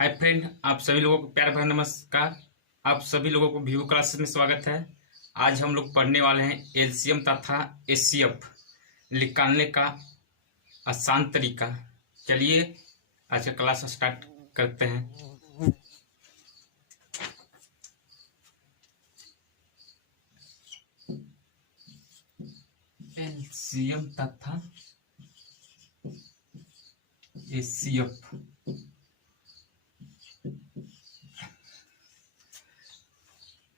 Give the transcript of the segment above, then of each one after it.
Hi friend, आप सभी लोगों को प्यार भरा नमस्कार। आप सभी लोगों को व्यू क्लासेस में स्वागत है। आज हम लोग पढ़ने वाले हैं एलसीएम तथा एचसीएफ निकालने का आसान तरीका। चलिए आज का क्लास स्टार्ट करते हैं। एलसीएम तथा HCF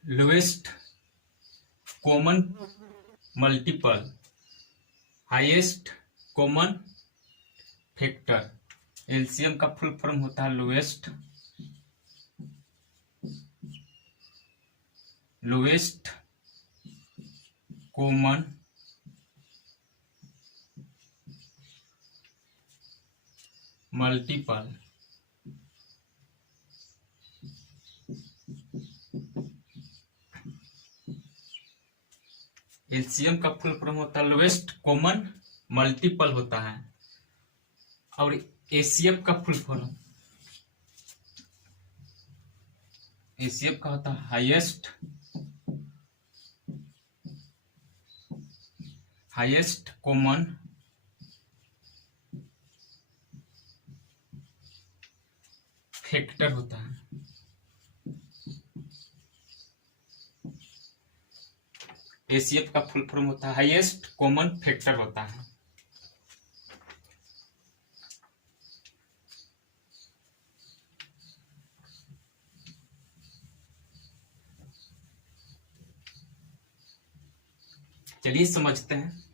lowest common multiple highest common factor. LCM का फुल फॉर्म होता है लोएस्ट कॉमन मल्टीपल। एलसीएम का फुल फॉर्म होता है लोएस्ट कॉमन मल्टीपल होता है। और एचसीएफ का फुल फॉर्म एचसीएफ का होता है हाईएस्ट कॉमन फैक्टर होता है। एचसीएफ का फुल फॉर्म होता है हाईएस्ट कॉमन फैक्टर होता है। चलिए समझते हैं।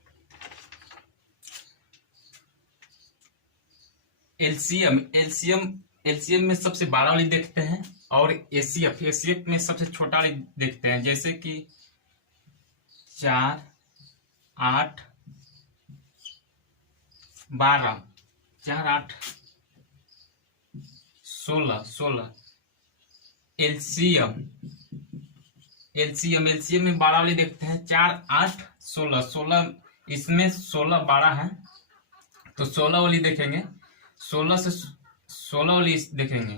एलसीएम में सबसे बड़ा वाली देखते हैं और एचसीएफ में सबसे छोटा वाली देखते हैं। जैसे कि 4, 8, 12, 4, 8, 16 एलसीएम में 12 वाली देखते हैं। 4, 8, 16 इसमें 16 12 है तो 16 वाली देखेंगे। 16 से 16 वाली देखेंगे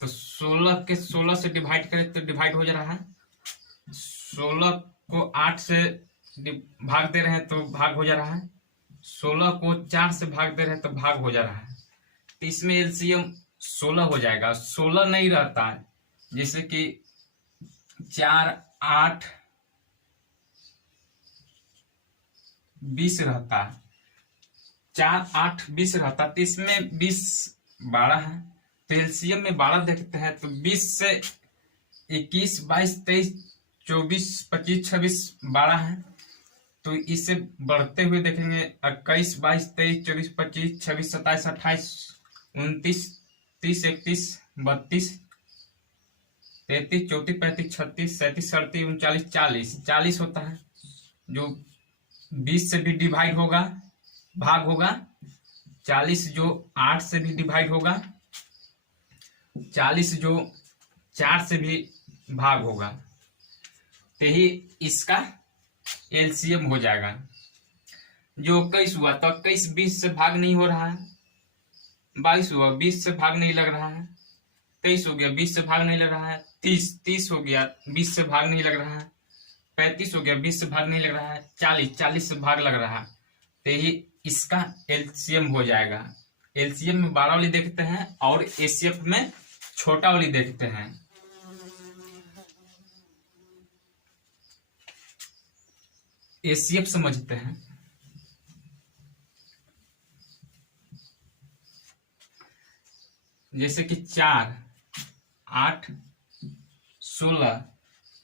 तो 16 के 16 से डिवाइड करें तो डिवाइड हो जा रहा है। 16 को 8 से भाग दे रहे हैं तो भाग हो जा रहा है। 16 को 4 से भाग दे रहे हैं तो भाग हो जा रहा है। तो इसमें एलसीएम 16 हो जाएगा। 16 नहीं रहता है। जैसे कि 4, 8, 20 रहता है। 4, 8, 20 रहता तो इसमें 20 12 है। तो एलसीएम में 12 देखते हैं तो 20 से 21, 22, 23, 24, 25, 26 12 है। तो इसे बढ़ते हुए देखेंगे 21, 22, 23, 24, 25, 26, 27, 28, 29, 30, 31, 32, 33, 34, 35, 36, 37, 38, 39, 40 40 होता है। जो 20 से भी डिवाइड होगा भाग होगा। 40 जो 8 से भी डिवाइड होगा। 40 जो 4 से भी भाग होगा। तो ही इसका एलसीएम हो जाएगा। जो 21 हुआ तो 21 20 से भाग नहीं हो रहा है। 22 हुआ 20 से भाग नहीं लग रहा है। 23 हो गया 20 से भाग नहीं लग रहा है। 30 हो गया 20 से भाग नहीं लग रहा है। 35 हो गया 20 से भाग नहीं लग रहा है। 40 से भाग लग रहा है। तो ये इसका एलसीएम हो जाएगा। एलसीएम में 12 वाली देखते हैं और एचसीएफ में छोटा वाली देखते हैं। एचसीएफ समझते हैं। जैसे कि 4, 8, 16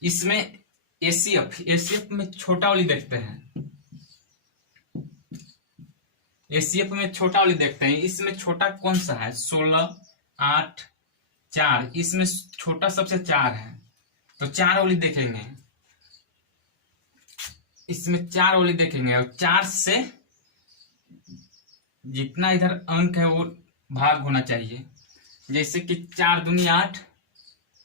इसमें एचसीएफ में छोटा वाली देखते हैं। एचसीएफ में छोटा वाली देखते हैं। इसमें छोटा कौन सा है? 16, 8, 4 इसमें छोटा सबसे 4 है तो 4 वाली देखेंगे। इसमें 4 वाली देखेंगे और 4 से जितना इधर अंक है वो भाग होना चाहिए। जैसे कि 4 दूनी 8,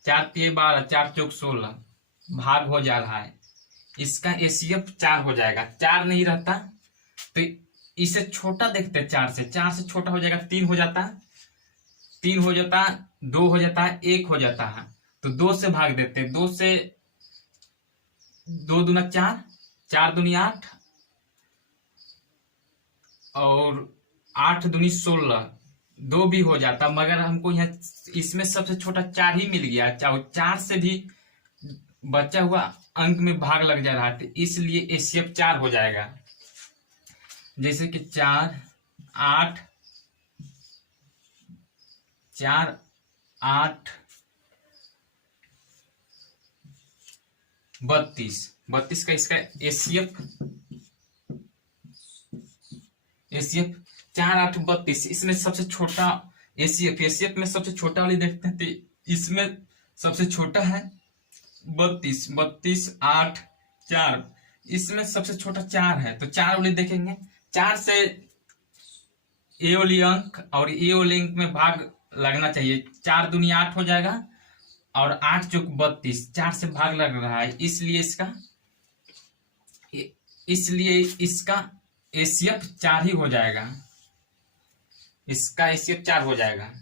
4 तिये 12, 4 चौक 16 भाग हो जा रहा है। इसका एचसीएफ 4 हो जाएगा। 4 नहीं रहता तो इसे छोटा देखते हैं। 4 से छोटा हो जाएगा 3 हो जाता। 3 हो जाता 2 हो जाता है, 1 हो जाता है, तो 2 से भाग देते हैं। 2 से 2 दूना 4, 4 दूनी 8 और 8 दूनी 16, 2 भी हो जाता, मगर हमको यहाँ इसमें सबसे छोटा 4 ही मिल गया। 4 से भी बचा हुआ अंक में भाग लग जा रहा था, इसलिए एसीएफ 4 हो जाएगा। जैसे कि 4 8 4 8 32, 32 का इसका एसीएफ 4 8 32, इसमें सबसे छोटा एसीएफ में सबसे छोटा वाली देखते हैं, तो इसमें सबसे छोटा है 32, 32 8 4, इसमें सबसे छोटा 4 है, तो 4 वाली देखेंगे। 4 से ए वाली अंक और ए वाले अंक में भाग लगना चाहिए। 4 दूनी 8 हो जाएगा और 8 चौक 32, 4 से भाग लग रहा है, इसलिए इसका एसीएफ 4 ही हो जाएगा। इसका एसीएफ 4 हो जाएगा।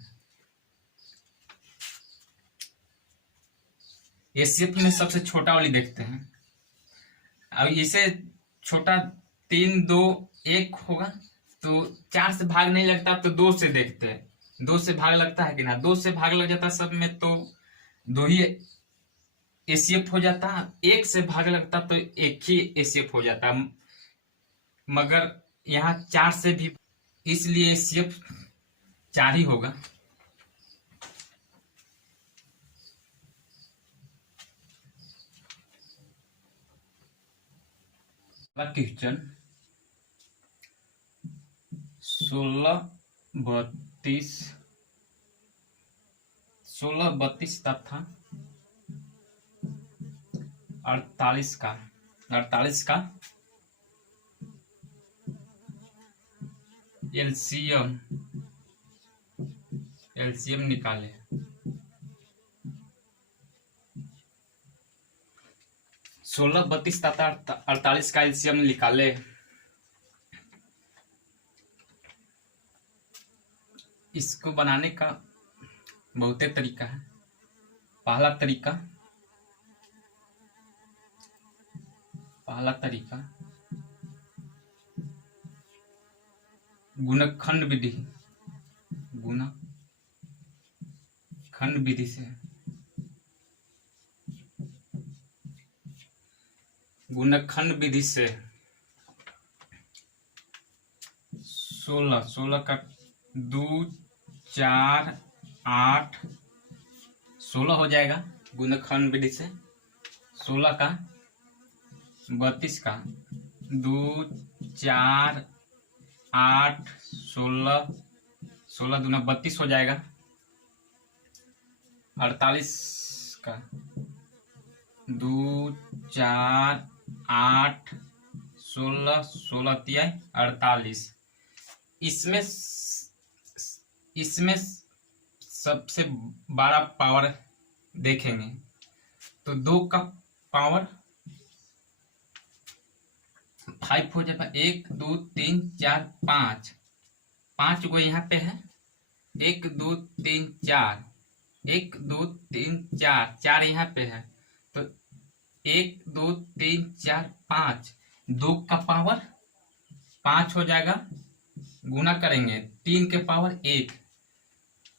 एसीएफ में सबसे छोटा वाली देखते हैं। अब इसे छोटा 3 2 1 होगा, तो 4 से भाग नहीं लगता, तो 2 से देखते हैं। 2 से भाग लगता है कि ना? 2 से भाग लग जाता सब में, तो 2 ही एसीएफ हो जाता। 1 से भाग लगता तो 1 ही एसीएफ हो जाता, मगर यहाँ 4 से भी, इसलिए एसीएफ 4 ही होगा। क्वेश्चन 16 32 तथा 48 का एलसीएम निकाले। 16 32 तथा 48 का एलसीएम निकाले। इसको बनाने का बहुते तरीका है। पहला गुणनखंड विधि से गुणनखंड विधि से 16 का 2 4 8 16 हो जाएगा। गुणनखंड विधि से 16 का 32 का 2 4 8 16 दूना 32 हो जाएगा। 48 का 2 4 8 16 तिया 48। इसमें सबसे बड़ा पावर देखेंगे तो 2 का पावर 5 हो जाएगा। 1 2 3 4 5 गो यहाँ पे है। 1 2 3 4 1 2 3 4 4 यहाँ पे है, तो 1 2 3 4 5, 2 का पावर 5 हो जाएगा। गुना करेंगे 3 के पावर 1,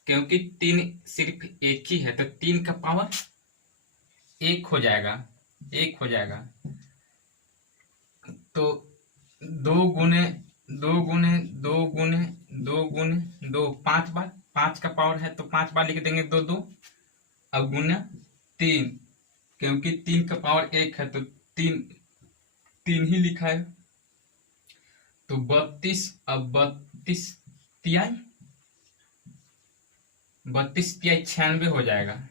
क्योंकि 3 सिर्फ एक ही है, तो 3 का पावर 1 हो जाएगा। तो 2 गुने 2 गुने 2 गुने 2 गुने 2 5 बार, 5 का पावर है तो 5 बार लिख देंगे 2 2। अब गुना 3, क्योंकि 3 का पावर 1 है तो 3 ही लिखा है। तो 32, अब 32 तिहाई 96 हो जाएगा।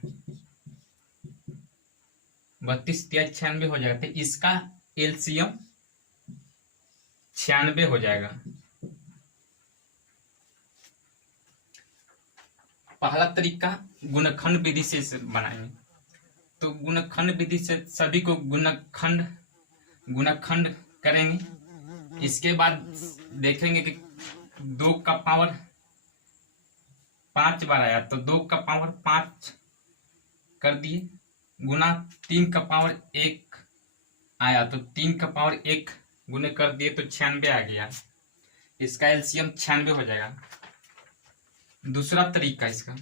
32 तिहाई 96 हो जाएगा, तो इसका एलसीएम 96 हो जाएगा। पहला तरीका गुणनखंड विधि से बनाएंगे। तो गुणनखंड विधि से सभी को गुणनखंड करेंगे। इसके बाद देखेंगे कि 2 का पावर 5 बार आया तो 2 का पावर 5 कर दिए, गुना 3 का पावर 1 आया तो 3 का पावर 1 गुने कर दिए तो 96 आ गया। इसका एलसीएम 96 हो जाएगा। दूसरा तरीका इसका,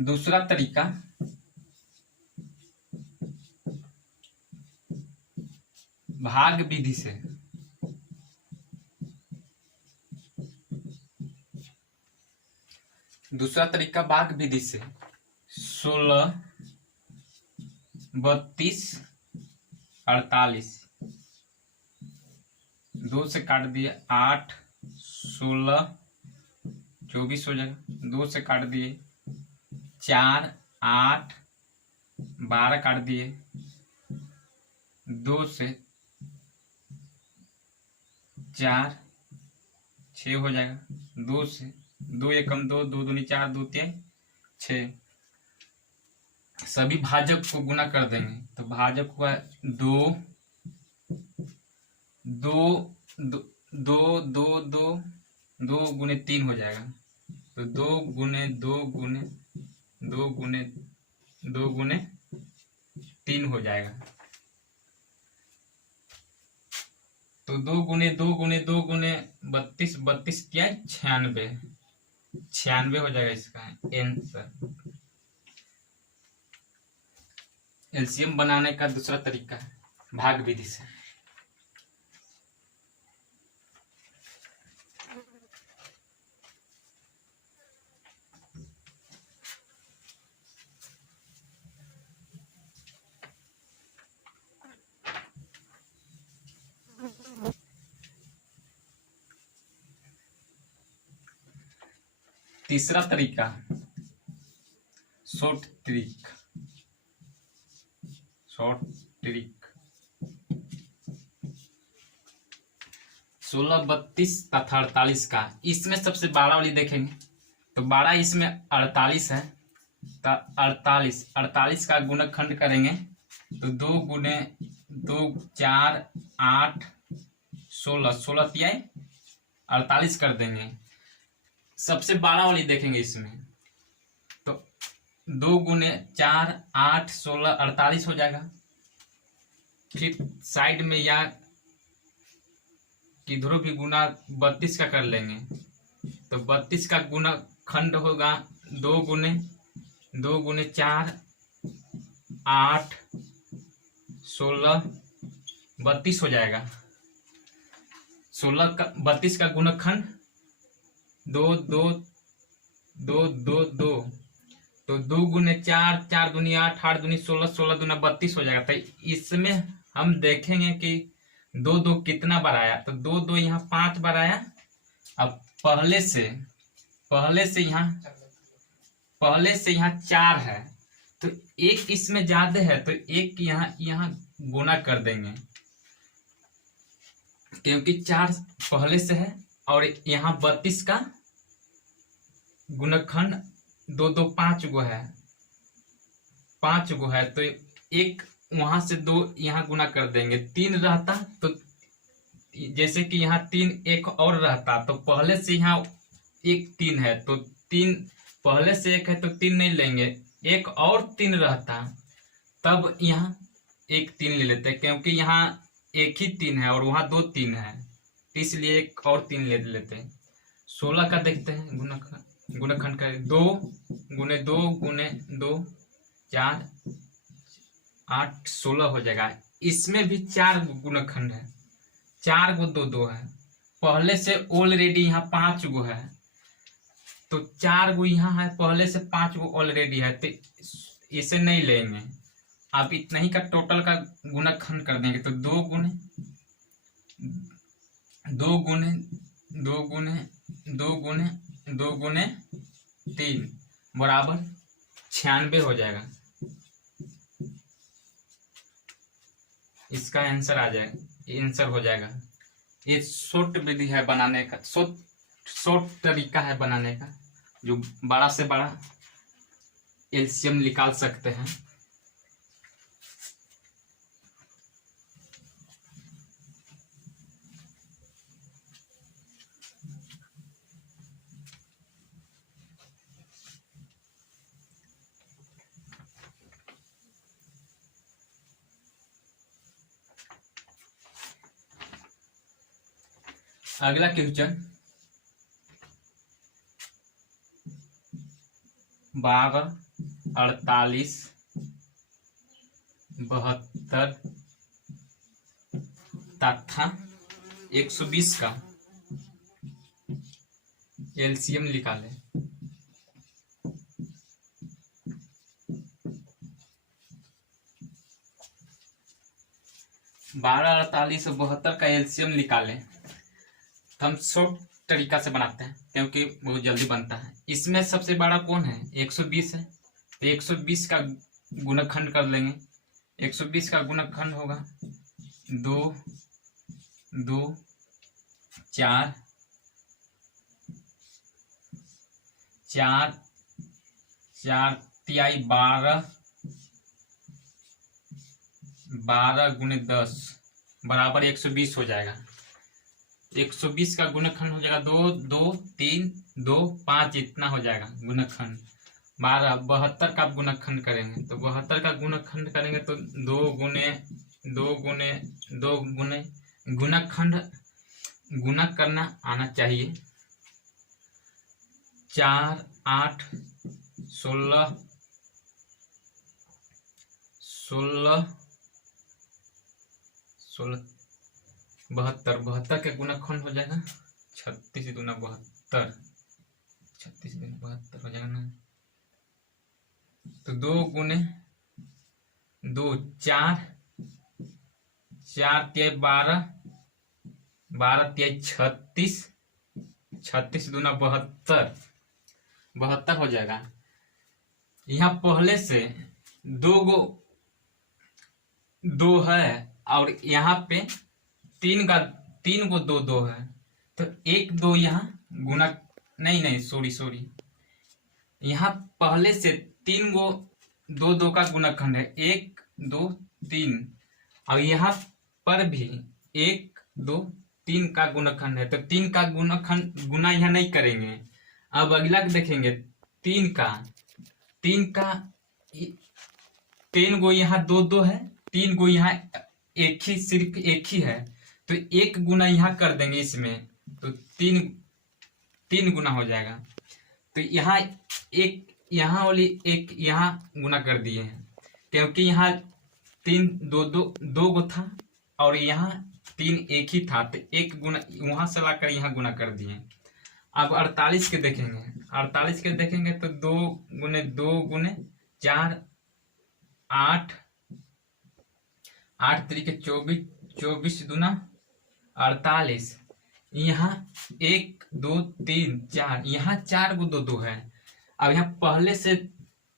दूसरा तरीका भाग विधि से। दूसरा तरीका भाग विधि से 16, 32, 48, 2 से काट दिए 8, 16, 24 हो जाएगा। 2 से काट दिए 4, 8, 12 काट दिए, 2 से 4, 6 हो जाएगा। 2 से 2 एकम 2, 2 दूनी 4, 2 तिहाई 6। सभी भाजक को गुना कर देंगे तो भाजक हुआ 2, 2, 2, 2, 2, 2 गुने 3 हो जाएगा। तो 2 गुने 2 गुने 2 गुने 2 गुने 3 हो जाएगा। तो 2 गुने 2 गुने 2 गुने 32, 32 क्या है 96, 96 हो जाएगा इसका आंसर। एलसीएम बनाने का दूसरा तरीका है भाग विधि से। तीसरा तरीका शॉर्ट ट्रिक। शॉर्ट ट्रिक 16, 32 तथा 48 का, इसमें सबसे बड़ा वाली देखेंगे तो बड़ा इसमें 48 है तो 48 का गुणनखंड करेंगे तो 2 गुने 2, 4, 8, 16, 16 तिहाई 48 कर देंगे। सबसे बड़ा वाली देखेंगे इसमें तो 2 गुने 4, 8, 16, 48 हो जाएगा। फिर साइड में या किधरों भी गुना 32 का कर लेंगे तो 32 का गुना खंड होगा 2 गुने 4, 8, 16, 32 हो जाएगा। 16 का 32 का गुणनखंड 2, 2, 2, 2, 2 तो 2 गुने 4, 4 दूनी 8, 8 दूनी 16, 16 दूना 32 हो जाएगा। तो इसमें हम देखेंगे कि 2, 2 कितना बार आया तो 2, 2 यहाँ 5 बार आया। अब पहले से यहाँ 4 है तो 1 इसमें ज्यादा है तो 1 यहाँ गुना कर देंगे क्योंकि 4 पहले से है और यहाँ 32 का गुणनखंड 2, 2, 5 गो है, 5 गो है तो 1 वहां से 2 यहाँ गुना कर देंगे। 3 रहता तो जैसे कि यहाँ 3 एक और रहता तो पहले से यहाँ 1 3 है तो 3 पहले से 1 है तो 3 नहीं लेंगे, 1 और 3 रहता तब यहाँ 1 3 ले लेते क्योंकि यहाँ 1 ही 3 है और वहां 2 3 है इसलिए 1 और 3 ले लेते। 16 का देखते हैं गुणनखंड का 2 गुने 2 गुने 2, 4, 8, 16 हो जाएगा। इसमें भी 4 गुणनखंड है, 4 गो 2, 2 है। पहले से ऑलरेडी यहाँ 5 गो है तो 4 गो यहाँ है, पहले से 5 गो ऑलरेडी है तो इसे नहीं लेंगे। अब इतना ही का टोटल का गुणनखंड कर देंगे तो 2 गुने 2 गुने 2 गुने 2 गुने 2 गुने 3 बराबर 96 हो जाएगा। इसका आंसर आ जाएगा, आंसर हो जाएगा। ये शॉर्ट विधि है बनाने का, शॉर्ट तरीका है बनाने का जो बड़ा से बड़ा एलसीएम निकाल सकते हैं। अगला क्वेश्चन 12, 48, 72 तथा 120 का एलसीएम निकालें। 12, 48 और 72 का एलसीएम निकालें। तो हम शॉर्ट तरीका से बनाते हैं क्योंकि बहुत जल्दी बनता है। इसमें सबसे बड़ा कौन है? 120 है, तो 120 का गुणनखंड कर लेंगे। 120 का गुणनखंड होगा 2, 2, 4, 4, 4 तिहाई 12, 12 गुणे 10 बराबर 120 हो जाएगा। 120 का गुणनखंड हो जाएगा 2, 2, 3, 2, 5 इतना हो जाएगा गुणनखंड। 12, 72 का गुणनखंड करेंगे तो 72 का गुणनखंड करेंगे तो 2 गुणे 2 गुणे 2 गुणे गुणनखंड गुना करना आना चाहिए। 4, 8, 16, 16, 16, 72, 72 के गुणनखंड हो जाएगा 36 दूना 72, 36 दूना 72 हो जाएगा ना। तो 2 गुणे 2, 4, 4 तिहाई 12, 12 तिहाई 36, 36 दूना 72, 72 हो जाएगा। यहाँ पहले से 2 है और यहाँ पे 3 को 2 है तो 1, 2 यहाँ गुना नहीं सॉरी यहाँ पहले से 3 को 2 का गुणनखंड है 1, 2, 3 और यहाँ पर भी 1, 2, 3 का गुणनखंड है तो 3 का गुणनखंड गुना यहाँ नहीं करेंगे। अब अगला देखेंगे 3 को यहाँ 2 है, 3 को यहाँ सिर्फ एक ही है तो 1 गुना यहाँ कर देंगे इसमें तो 3 गुना हो जाएगा। तो यहाँ यहाँ वाली 1 यहाँ गुना कर दिए हैं क्योंकि यहाँ 3 2 को था और यहाँ 3 एक ही था तो 1 गुना वहां से लाकर यहाँ गुना कर दिए। अब 48 के देखेंगे, 48 के देखेंगे तो 2 गुने 2 गुने 4, 8, 8 तरीके 24, 24 दूना 48। यहाँ 1, 2, 3, 4 यहाँ 4 को 2 है। अब यहाँ पहले से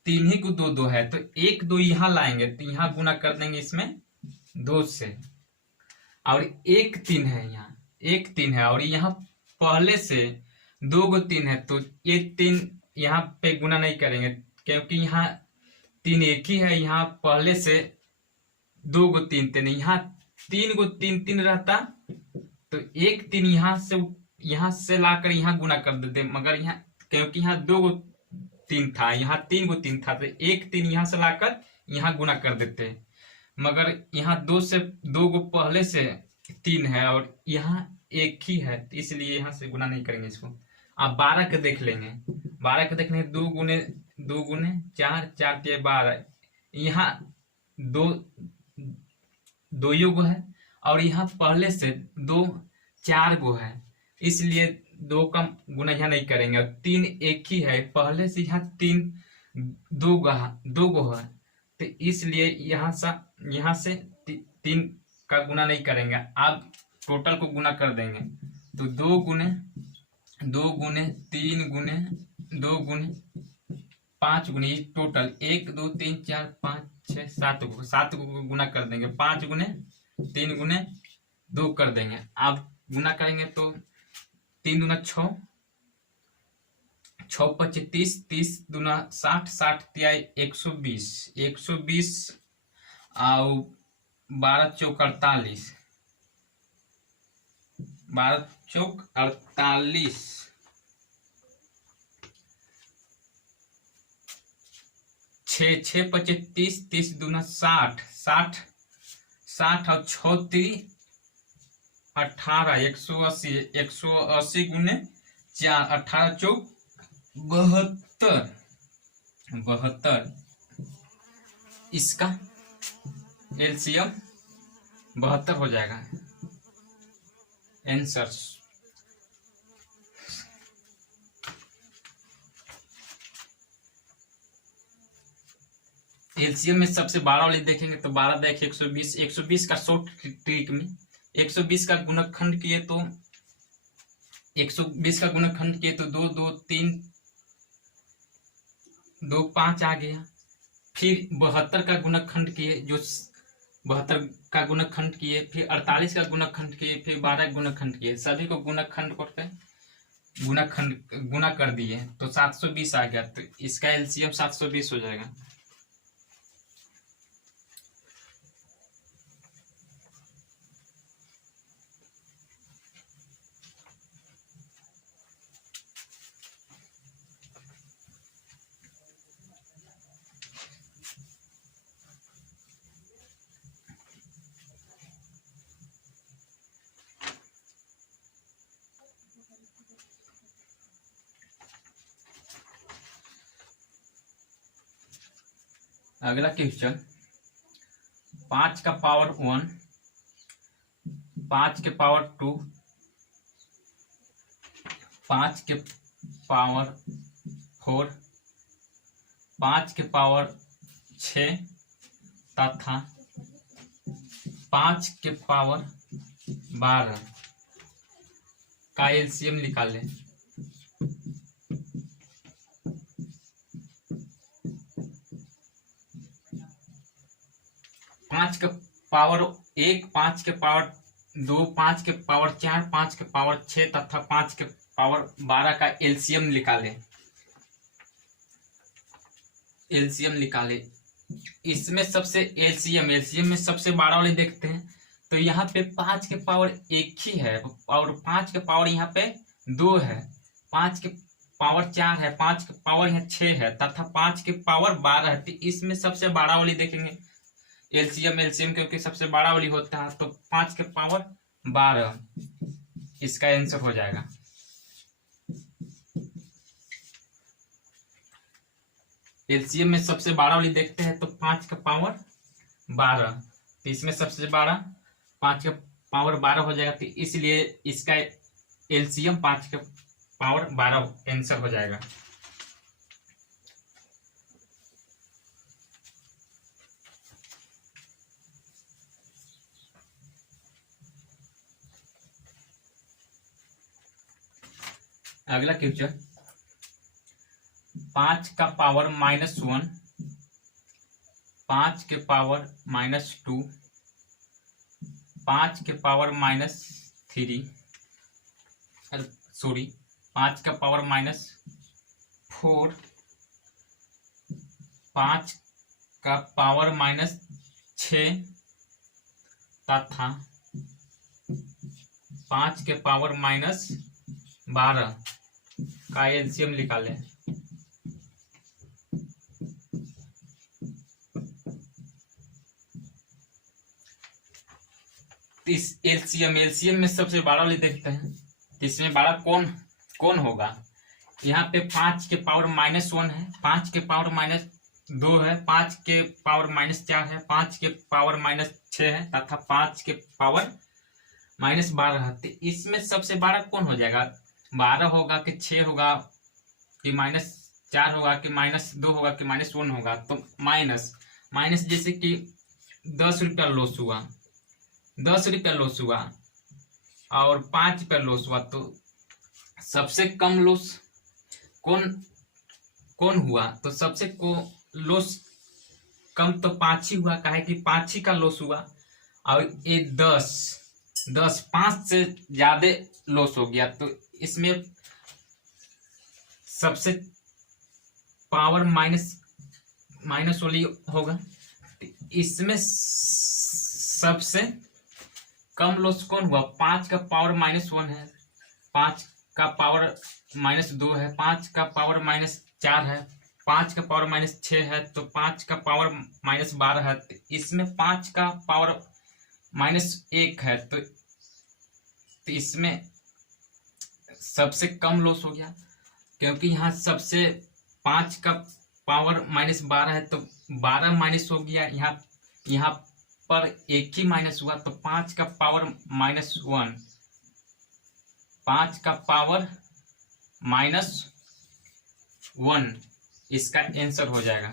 3 ही को 2 है तो 1, 2 यहाँ लाएंगे तो यहाँ गुना कर देंगे इसमें 2 से और 1, 3 है, यहाँ 1, 3 है और यहाँ पहले से 2 को 3 है तो ये 3 यहाँ पे गुना नहीं करेंगे क्योंकि यहाँ 3 एक ही है। यहाँ पहले से 2 को 3 थे नहीं, यहाँ 3 को 3 रहता तो 1, 3 यहाँ से लाकर यहाँ गुना कर देते मगर यहाँ क्योंकि यहाँ 2 को 3 था, यहाँ 3 को 3 था तो 1, 3 यहाँ से लाकर यहाँ गुना कर देते मगर यहाँ 2 को पहले से 3 है और यहाँ 1 ही है तो इसलिए यहाँ से गुना नहीं करेंगे इसको। अब 12 के देख लेंगे, 12 के देखने 2 गुने 4, 4 तिहाई 12 यहाँ 2 युग है और यहाँ पहले से 2, 4 गो है इसलिए 2 का गुना यहाँ नहीं करेंगे और 3 एक ही है पहले से यहाँ 3 2 गो है तो इसलिए यहाँ से 3 का गुना नहीं करेंगे। अब टोटल को गुना कर देंगे तो 2 गुने 3 गुने 2 गुने 5 गुने टोटल 1, 2, 3, 4, 5, 6, 7 को गुना कर देंगे 5 गुने 3 गुने 2 कर देंगे। अब गुना करेंगे तो 3 दूना 6, 6 5 30, 30 दूना 60, 60 तिहाई 120, 120 और 12 चौक 48, 12 चौक 48, 6 5 30, 30 दूना 60, 60 और 6 3 18, 180, 180 गुने 4, 18 चौक 72, 72। इसका एलसीएम 72 हो जाएगा आंसर। एलसीएम में सबसे 12 वाले देखेंगे तो 12 देख 120, 120 का शॉर्ट ट्रिक में 120 का गुणनखंड किए तो 120 का गुणनखंड किए तो 2 2 3 2 5 आ गया। फिर 72 का गुणनखंड किए, जो 72 का गुणनखंड किए, फिर 48 का गुणनखंड किए, फिर 12 का गुणनखंड किए, सभी को गुणनखंड करके गुणा कर दिए तो 720 आ गया। तो इसका एलसीएम 720 हो जाएगा। अगला क्वेश्चन, 5 का पावर 1, 5 के पावर 2, 5 के पावर 4, 5 के पावर 6 तथा 5 के पावर 12 का एलसीएम निकाल लें। 5 के पावर 1, 5 के पावर 2, 5 के पावर 4, 5 के पावर 6 तथा 5 के पावर 12 का एलसीएम निकाले। एलसीएम निकाले। इसमें सबसे एलसीएम में सबसे 12 वाले देखते हैं तो यहाँ पे 5 के पावर 1 ही है और 5 के पावर यहाँ पे 2 है, 5 के पावर 4 है, 5 के पावर यहाँ 6 है तथा 5 के पावर 12 है। तो इसमें सबसे 12 वाली देखेंगे एलसीएम क्योंकि सबसे बड़ा वाली होता है तो 5 के पावर 12 इसका आंसर हो जाएगा। एलसीएम में सबसे बड़ा वाली देखते हैं तो 5 का पावर 12, तो इसमें सबसे बड़ा 5 का पावर 12 हो जाएगा। तो इसलिए इसका एलसीएम 5 का पावर 12 आंसर हो जाएगा। अगला क्वेश्चन, 5 का पावर -1, 5 के पावर -2, 5 के पावर -3, सॉरी 5 का पावर -4, 5 का पावर -6 तथा 5 के पावर -12 का एलसीएम निकालें। इस एलसीएम में सबसे बड़ा वाली देखते हैं, इसमें बड़ा कौन होगा। यहाँ पे 5 के पावर -1 है, 5 के पावर -2 है, 5 के पावर -4 है, 5 के पावर -6 है तथा 5 के पावर -12 है। तो इसमें सबसे बड़ा कौन हो जाएगा, 12 होगा कि 6 होगा कि -4 होगा कि -2 होगा कि -1 होगा। तो माइनस जैसे कि 10 रुपया लॉस हुआ, 10 रुपया लॉस हुआ और 5 रुपया लॉस हुआ, तो सबसे कम लॉस कौन हुआ, तो सबसे को लॉस कम तो 5 ही हुआ, काहे कि 5 ही का लॉस हुआ और ये 10 5 से ज्यादा लॉस हो गया। तो इसमें सबसे पावर माइनस वाली होगा। इसमें सबसे कम लॉस कौन हुआ, 5 का पावर -1 है, 5 का पावर -2 है, 5 का पावर -4 है, 5 का पावर -6 है तो 5 का पावर -12 है। तो इसमें 5 का पावर -1 है तो तो इसमें सबसे कम लॉस हो गया, क्योंकि यहाँ सबसे 5 का पावर -12 है तो 12 माइनस हो गया। यहाँ पर एक ही माइनस हुआ तो 5 का पावर -1, 5 का पावर -1 इसका आंसर हो जाएगा,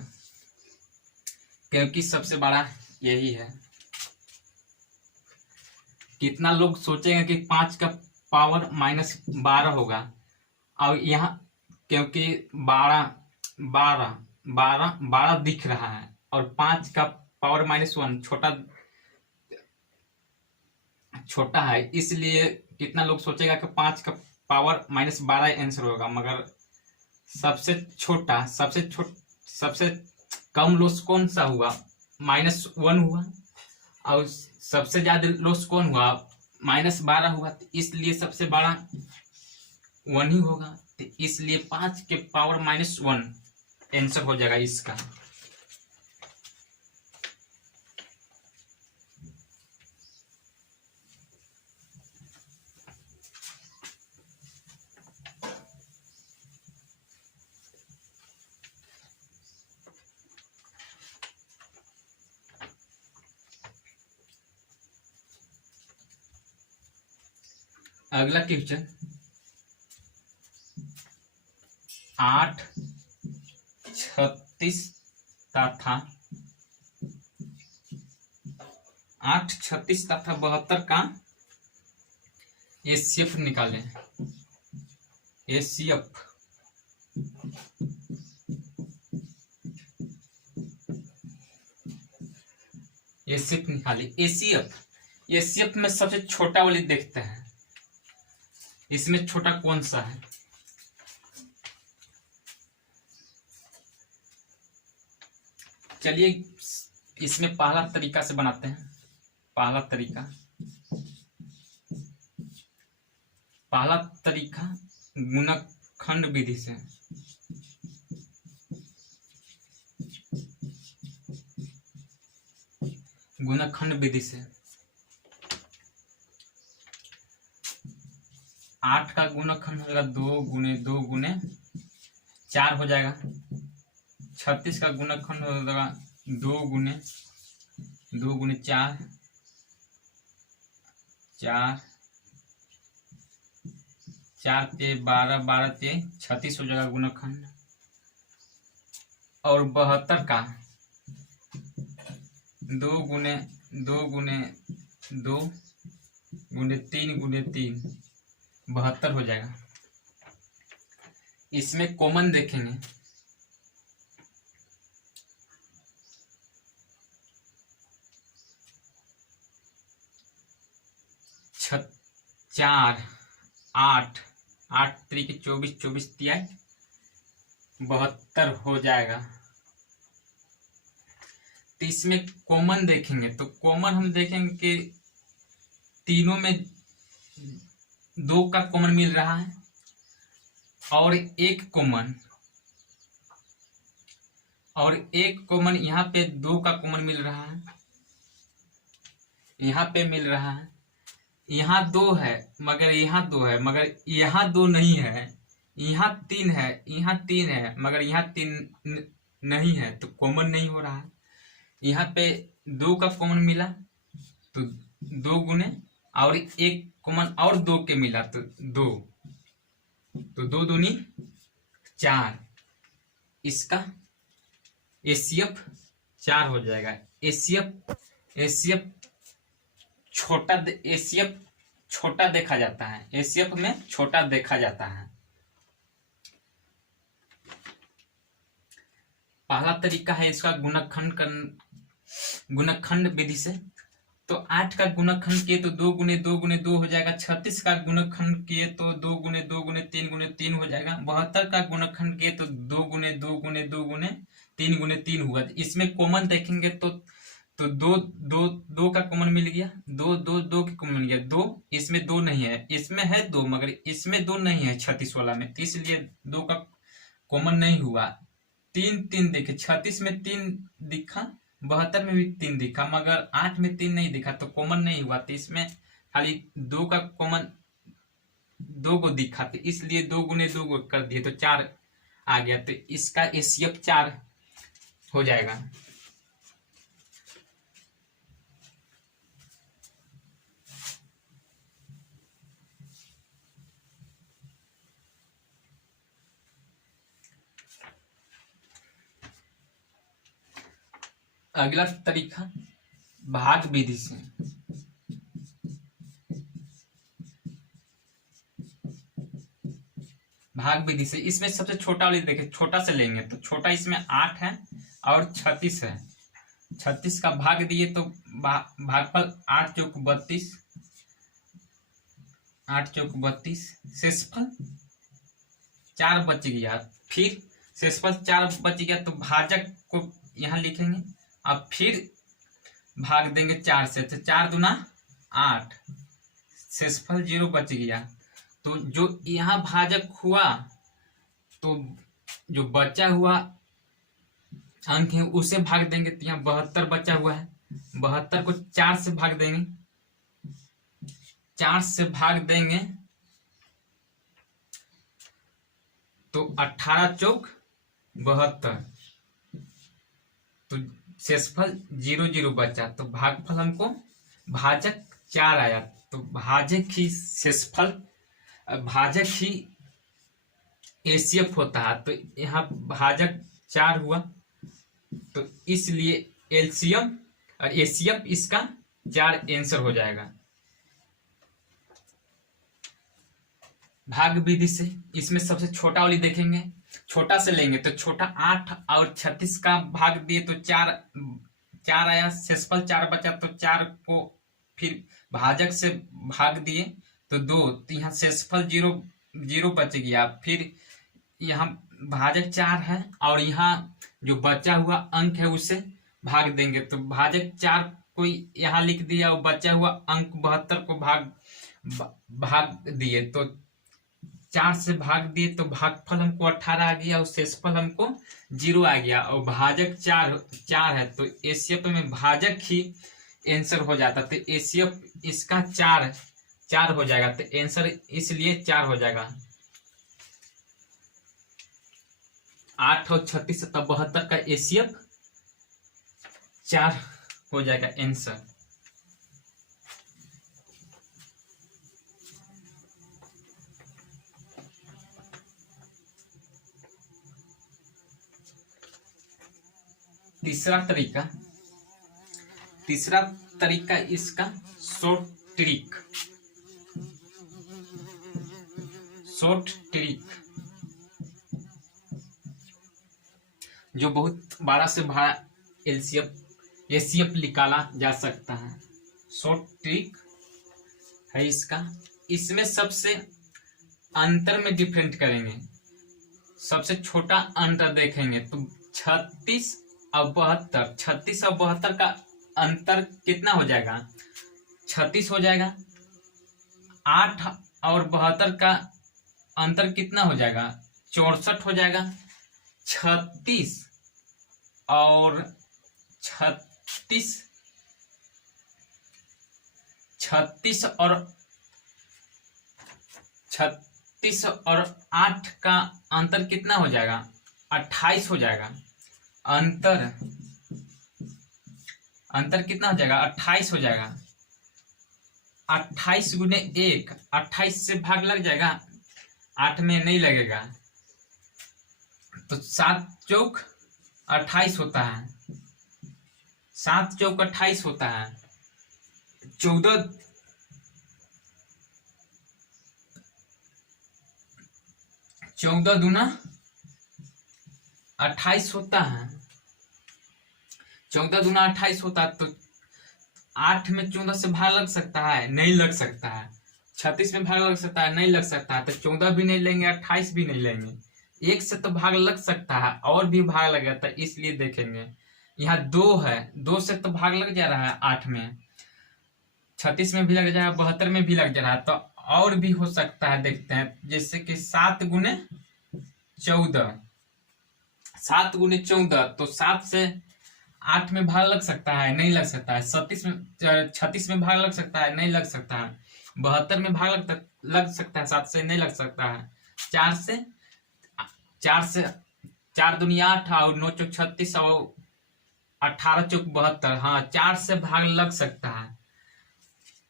क्योंकि सबसे बड़ा यही है। कितना लोग सोचेंगे कि 5 का पावर -12 होगा, और यहाँ क्योंकि 12 दिख रहा है और 5 का पावर -1 छोटा है, इसलिए कितना लोग सोचेगा कि 5 का पावर -12 आंसर होगा। मगर सबसे कम लॉस कौन सा हुआ? -1 हुआ, और सबसे ज्यादा लॉस कौन हुआ? -12 हुआ, तो इसलिए सबसे बड़ा 1 ही होगा। तो इसलिए 5 के पावर -1 आंसर हो जाएगा इसका। अगला क्वेश्चन 8, 36 तथा 72 का एचसीएफ निकालें। एचसीएफ निकाले। एचसीएफ में सबसे छोटा वाली देखते हैं, इसमें छोटा कौन सा है? चलिए इसमें पहला तरीका से बनाते हैं। पहला तरीका गुणनखंड विधि से। गुणनखंड विधि से 8 का गुणनखंड होगा 2 गुने 2 गुने 4 हो जाएगा। 36 का गुणनखंड होगा 2 गुने 4 4 पे 12 12 पे 36 हो जाएगा गुणनखंड। और 72 का 2 गुने 2 गुने 2 गुने 3 गुने 3 72 हो जाएगा। इसमें कॉमन देखेंगे, चार 8 8 तरीके 24 24 दिया 72 हो जाएगा। तो इसमें कॉमन देखेंगे तो कॉमन हम देखेंगे कि तीनों में 2 का कॉमन मिल रहा है और एक कॉमन यहाँ पे 2 का कॉमन मिल रहा है, यहाँ पे मिल रहा है। यहाँ 2 है मगर यहाँ 2 है, मगर यहाँ 2 नहीं है। यहाँ 3 है, यहाँ 3 है, मगर यहाँ 3 नहीं है, तो कॉमन नहीं हो रहा है। यहाँ पे 2 का कॉमन मिला तो 2 गुने और एक कॉमन और 2 के मिला तो 2 दूनी 4। इसका एचसीएफ 4 हो जाएगा। एचसीएफ छोटा देखा जाता है। एचसीएफ में छोटा देखा जाता है। पहला तरीका है इसका गुणनखंड विधि से। तो 8 का गुणनखंड किए तो 2 गुने 2 गुने 2 हो जाएगा। 36 का गुणनखंड किए तो 2 गुने 2 गुने 3 गुने 3 हो जाएगा। 72 का गुणनखंड किए तो 2 गुने 2 गुने 2 गुने 3 गुने 3 हुआ। इसमें कॉमन देखेंगे तो 2 का कॉमन मिल गया। 2 के कॉमन मिल गया। 2 इसमें 2 नहीं है, इसमें है 2 मगर इसमें 2 नहीं है 36 वाला में, इसलिए 2 का कॉमन नहीं हुआ। 3 देखे, 36 में 3 दिखा, 72 में भी 3 दिखा, मगर 8 में 3 नहीं दिखा, तो कॉमन नहीं हुआ। तो इसमें खाली 2 का कॉमन दो को दिखा, तो इसलिए 2 गुने 2 को कर दिए तो 4 आ गया, तो इसका एचसीएफ 4 हो जाएगा। अगला तरीका भाग विधि से। भाग विधि से इसमें सबसे छोटा वाली देखिए, छोटा से लेंगे तो छोटा इसमें 8 है और 36 है। 36 का भाग दिए तो भागफल 8 चौक 32, 8 चौक 32, शेषफल 4 बच गया। फिर शेषफल 4 बच गया तो भाजक को यहाँ लिखेंगे, अब फिर भाग देंगे 4 से, तो 4 दूना 8, शेषफल 0 बच गया। तो जो यहाँ भाजक हुआ तो जो बचा हुआ अंक है उसे भाग देंगे, तो यहाँ 72 बचा हुआ है, 72 को 4 से भाग देंगे, 4 से भाग देंगे तो 18 चौक 72, तो शेषफल 0 0 बचा, तो भागफल हमको भाजक 4 आया। तो भाजक ही शेषफल, भाजक ही एचसीएफ होता है, तो यहाँ भाजक 4 हुआ, तो इसलिए एलसीएम और एचसीएफ इसका 4 आंसर हो जाएगा। भाग विधि से इसमें सबसे छोटा वाली देखेंगे, छोटा से लेंगे तो छोटा 8 और 36 का भाग दिए तो 4 आया, शेषफल 4 बचा, तो 4 को फिर भाजक से भाग दिए तो 2, तो यहाँ शेषफल 0 0 बच गया। फिर यहाँ भाजक 4 है और यहाँ जो बचा हुआ अंक है उसे भाग देंगे, तो भाजक 4 को यहाँ लिख दिया और बचा हुआ अंक 72 को भाग दिए, तो 4 से भाग दिए तो भागफल हमको 18 आ गया और शेषफल हमको 0 आ गया, और भाजक 4 है तो एचसीएफ में भाजक ही आंसर हो जाता, तो एचसीएफ इसका 4 हो जाएगा, तो आंसर इसलिए 4 हो जाएगा। 8 और 36 तब 72 का एचसीएफ 4 हो जाएगा आंसर। तीसरा तरीका इसका शॉर्ट ट्रिक, जो बहुत बड़ा से बड़ा एचसीएफ निकाला जा सकता है। शॉर्ट ट्रिक है इसका, इसमें सबसे अंतर में डिफरेंट करेंगे, सबसे छोटा अंतर देखेंगे तो 36 और 72, 36 और 72 का अंतर कितना हो जाएगा, 36 हो जाएगा। 8 और 72 का अंतर कितना हो जाएगा, 64 हो जाएगा। 36 और 8 का अंतर कितना हो जाएगा, 28 हो जाएगा। अंतर कितना हो जाएगा, 28 हो जाएगा। 28 गुने 1, 28 से भाग लग जाएगा, 8 में नहीं लगेगा, तो 7 चौक 28 होता है, 7 चौक 28 होता है। 14 दूना 28 होता है, 14 दूना 28 होता है, तो 8 में 14 से भाग लग सकता है, नहीं लग सकता है। 36 में भाग लग सकता है, नहीं लग सकता है, तो 14 भी नहीं लेंगे, 28 भी नहीं लेंगे। 1 से तो भाग लग सकता है, और भी भाग लग जाता है, इसलिए देखेंगे यहाँ 2 है, 2 से तो भाग लग जा रहा है 8 में, 36 में भी लग जा रहा है, 72 में भी लग जा रहा है, तो और भी हो सकता है। देखते हैं, जैसे कि 7 गुने 14, 7 गुने 14, तो 7 से 8 में भाग लग सकता है? नहीं लग सकता है। 36 में भाग लग सकता है? नहीं लग सकता है। 72 में भाग लग सकता है? 7 से नहीं लग सकता है। 4 से 4 दूनी 8 और 9 चौक 36 और 18 चौक 72। हाँ, 4 से भाग लग सकता है।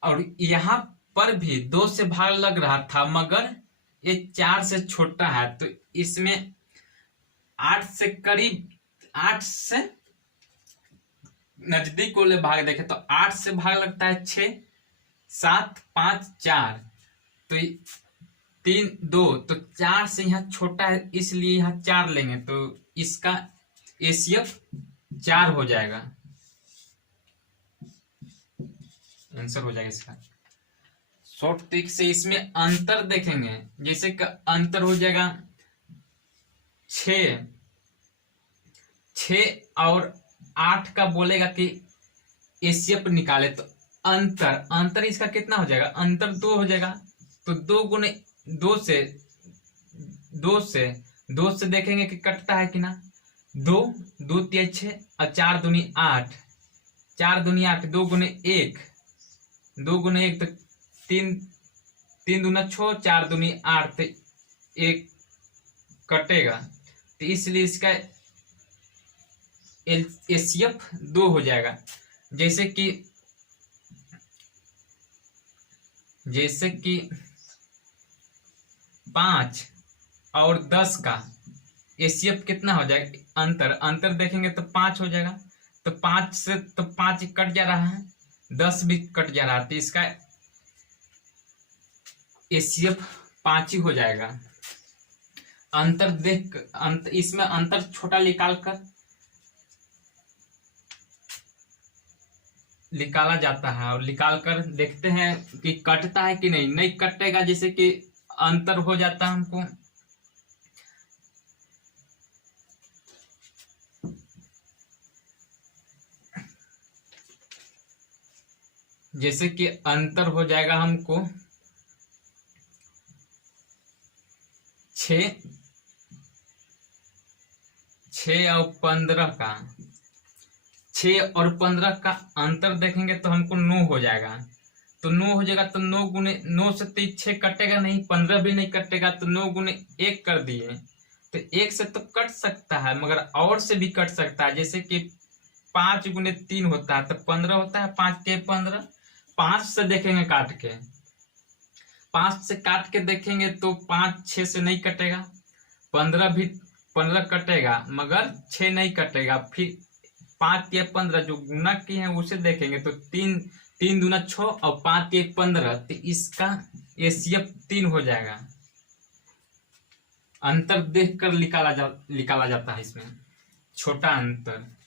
और यहाँ पर भी 2 से भाग लग रहा था, मगर ये 4 से छोटा है, तो इसमें 8 से करीब, 8 से नजदीक वाले भाग देखे तो 8 से भाग लगता है 6, 7, 5, 4, तो 3, 2, तो 4 से यहाँ छोटा है, इसलिए यहाँ 4 लेंगे, तो इसका एसीएफ 4 हो जाएगा, आंसर हो जाएगा इसका। शॉर्ट ट्रिक से इसमें अंतर देखेंगे, जैसे कि अंतर हो जाएगा 6 और 8 का बोलेगा कि एसीएफ निकाले, तो अंतर इसका कितना हो जाएगा? अंतर 2 हो जाएगा, तो 2 गुने 2 से देखेंगे कि कटता है कि ना। 2 2 3 6 और 4 दूनी 8, 4 दूनी 8, 2 गुने 1, 2 गुने 1 तो 3 दूना 6, 4 दूनी 8, तो 1 कटेगा, तो इसलिए इसका एसीएफ 2 हो जाएगा। जैसे कि 5 और 10 का एसीएफ कितना हो जाएगा? अंतर देखेंगे तो 5 हो जाएगा, तो 5 से तो 5 कट जा रहा है, 10 भी कट जा रहा है, तो इसका एसीएफ 5 ही हो जाएगा। इसमें अंतर छोटा निकाला जाता है, और निकाल कर देखते हैं कि कटता है कि नहीं कटेगा, जैसे कि अंतर हो जाता है हमको, जैसे कि अंतर हो जाएगा हमको 6 और 15 का, 6 और 15 का अंतर देखेंगे तो हमको 9 हो जाएगा, तो 9 हो जाएगा, तो 9 गुने 9 से तो 6 कटेगा नहीं, 15 भी नहीं कटेगा, तो 9 गुने 1 कर दिए, तो 1 से तो कट सकता है, मगर और से भी कट सकता है, जैसे कि 5 गुने 3 होता है तो 15 होता है, 5 के 15, 5 से देखेंगे काट के, 5 से काट के देखेंगे तो 5 6 से नहीं कटेगा, 15 कटेगा, मगर 6 नहीं कटेगा, फिर 5 के 15 जो गुना किए हैं उसे देखेंगे तो 3 दूना 6 और 5 के 15, तो इसका एसीएफ 3 हो जाएगा। अंतर देखकर निकाला जाता है इसमें, छोटा अंतर।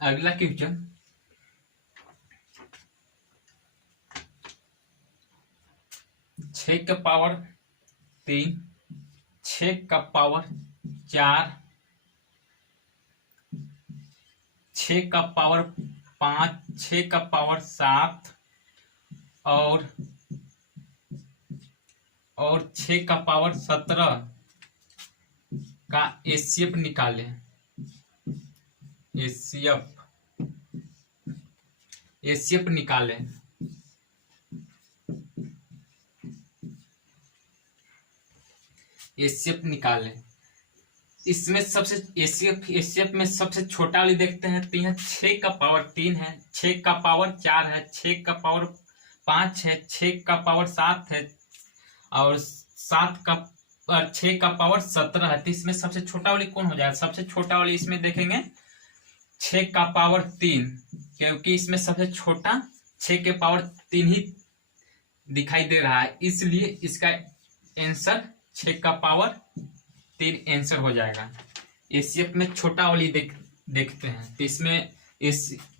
अगला क्वेश्चन, 6 का पावर 3, 6 का पावर 4, 6 का पावर 5, 6 का पावर 7 और 6 का पावर 17 का एसीएफ निकाले। एसीएफ निकाले। एसीएफ निकाले। इसमें सबसे एसीएफ में सबसे छोटा वाली देखते हैं, तो यहाँ 6 का पावर 3 है, 6 का पावर 4 है, 6 का पावर 5 है, 6 का पावर 7 है और 6 का पावर 17 है, तो इसमें सबसे छोटा वाली कौन हो जाएगा? सबसे छोटा वाली इसमें देखेंगे 6 का पावर 3, क्योंकि इसमें सबसे छोटा 6 के पावर 3 ही दिखाई दे रहा है, इसलिए इसका आंसर 6 का पावर 3 आंसर हो जाएगा। एसीएफ में छोटा वाली देखते हैं, तो इसमें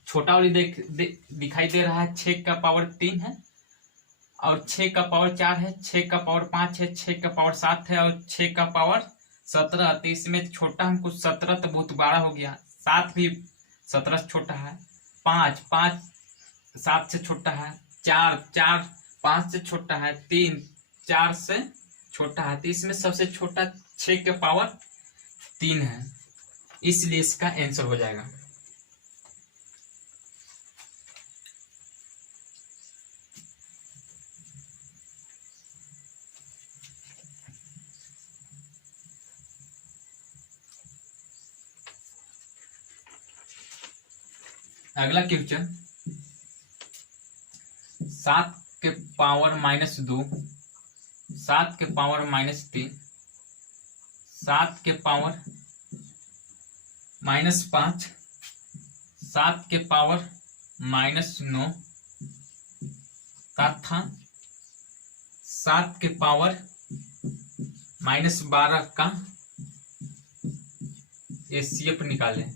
छोटा वाली दिखाई दे रहा है 6 का पावर 3 है, और 6 का पावर 4 है, 6 का पावर 5 है, 6 का पावर 7 है, और 6 का पावर 17। तो इसमें छोटा हमको 17 तो बहुत बड़ा हो गया, 7 भी 17 से छोटा है, 5 7 से छोटा है, 4 5 से छोटा है, 3 4 से छोटा है। तो इसमें सबसे छोटा 6 के पावर 3 है, इसलिए इसका आंसर हो जाएगा। अगला क्वेश्चन, 7 के पावर -2, 7 के पावर -3, 7 के पावर -5, 7 के पावर -9 तथा 7 के पावर -12 का एचसीएफ निकालें।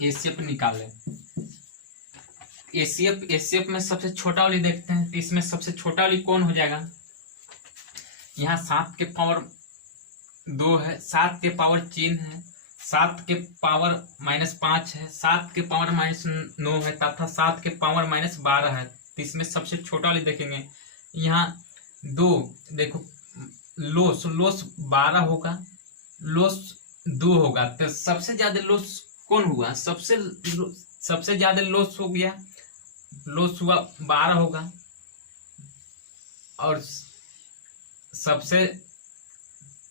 एचसीएफ निकालें। एचसीएफ में सबसे छोटा वाली देखते हैं, तो इसमें सबसे छोटा वाली कौन हो जाएगा। यहाँ 7 के पावर 2 है, 7 के पावर 3 है, 7 के पावर -5 है, 7 के पावर -9 है तथा 7 के पावर -12 है। तो इसमें सबसे छोटा वाली देखेंगे, यहाँ 2 देखो, लोस 12 होगा, लोस 2 होगा, तो सबसे ज्यादा लोस कौन हुआ, सबसे ज्यादा लोस हो गया, लोस हुआ 12 होगा, और सबसे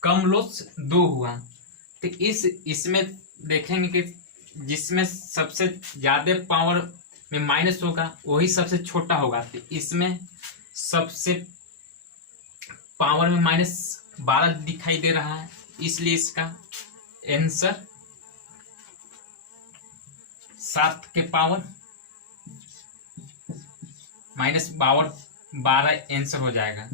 कम लोस 2 हुआ। तो इसमें देखेंगे कि जिसमें सबसे ज्यादा पावर में माइनस होगा वही सबसे छोटा होगा। तो इसमें सबसे पावर में -12 दिखाई दे रहा है, इसलिए इसका आंसर 7 के पावर -12 आंसर हो जाएगा।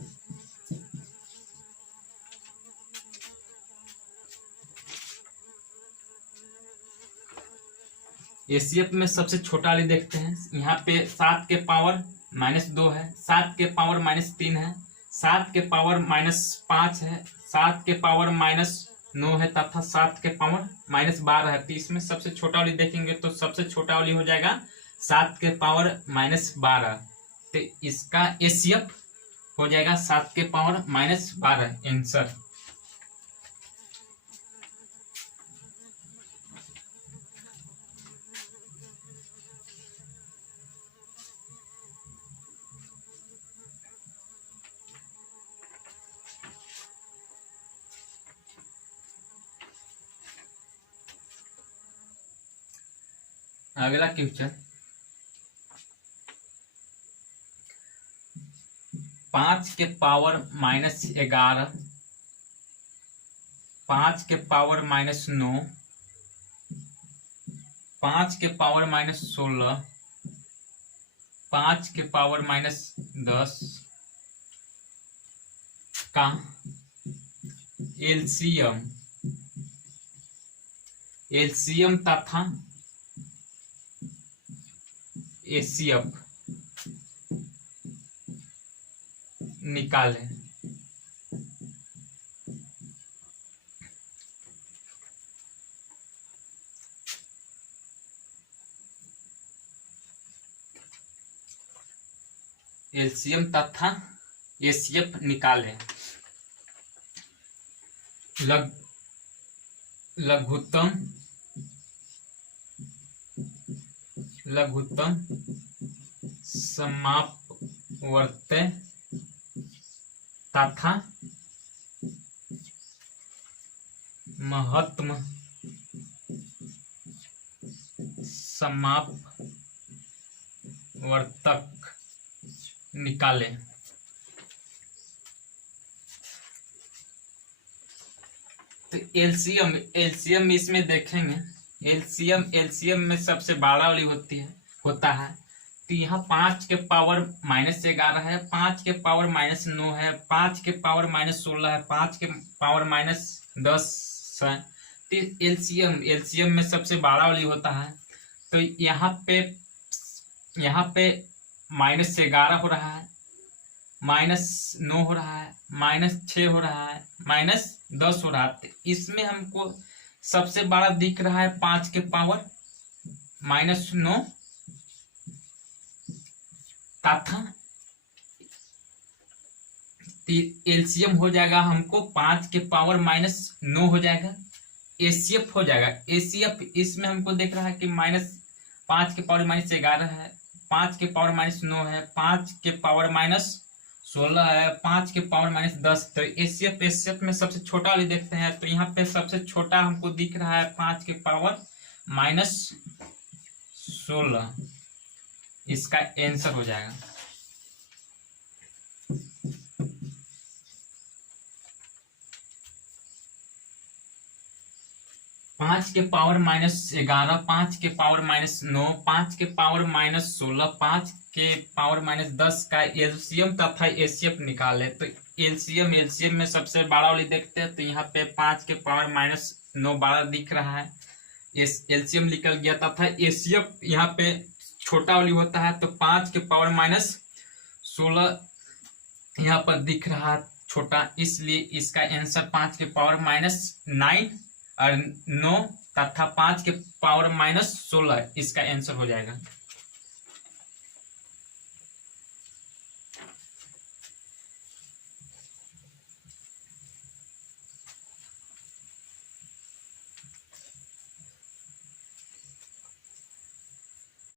एचसीएफ में सबसे छोटा वाली देखते हैं, यहाँ पे 7 के पावर -2 है, 7 के पावर -3 है, 7 के पावर -5 है, 7 के पावर -9 है तथा 7 के पावर -12 है। तो इसमें सबसे छोटा वाली देखेंगे तो सबसे छोटा वाली हो जाएगा 7 के पावर -12। तो इसका एचसीएफ हो जाएगा 7 के पावर -12 आंसर। अगला क्वेश्चन, 5 के पावर -11, 5 के पावर -9, 5 के पावर -16, 5 के पावर -10 का एलसीएम तथा एचसीएफ निकालें। एलसीएम तथा एचसीएफ निकालें। लघुत्तम समापवर्त्य तथा महत्तम समापवर्तक निकालें। तो एलसीएम इसमें देखेंगे, एलसीएम में सबसे बड़ा वाली होता है, तो यहाँ 5 के पावर -11 है, 5 के पावर -9 है, 5 के पावर -16 है, 5 के पावर -10 है। तो एलसीएम में सबसे बड़ा वाली होता है। तो यहाँ पे -11 हो रहा है, -9 हो रहा है, -6 हो रहा है, -10 हो रहा है। तो इसमें हमको सबसे बड़ा दिख रहा है 5 के पावर -9 तथा एलसीएम हो जाएगा हमको 5 के पावर -9 हो जाएगा। एसीएफ हो जाएगा, एसीएफ इसमें हमको देख रहा है कि -5 के पावर -11 है, 5 के पावर -9 है, 5 के पावर -16 है, 5 के पावर -10। तो एसीएफ में सबसे छोटा वाली देखते हैं। तो यहाँ पे सबसे छोटा हमको दिख रहा है 5 के पावर -16, इसका आंसर हो जाएगा। पांच के पावर -11, 5 के पावर -9, 5 के पावर -16, 5 के पावर -10 का एलसीएम तथा एसीएफ निकाले। तो एलसीएम में सबसे बड़ा वाली देखते हैं। तो यहाँ पे 5 के पावर -9 बड़ा दिख रहा है, एलसीएम निकल गया। तथा एसीएफ यहाँ पे छोटा वाली होता है। तो 5 के पावर -16 यहाँ पर दिख रहा है छोटा, इसलिए इसका आंसर 5 के पावर -9 और 9 तथा 5 के पावर -16 इसका आंसर हो जाएगा।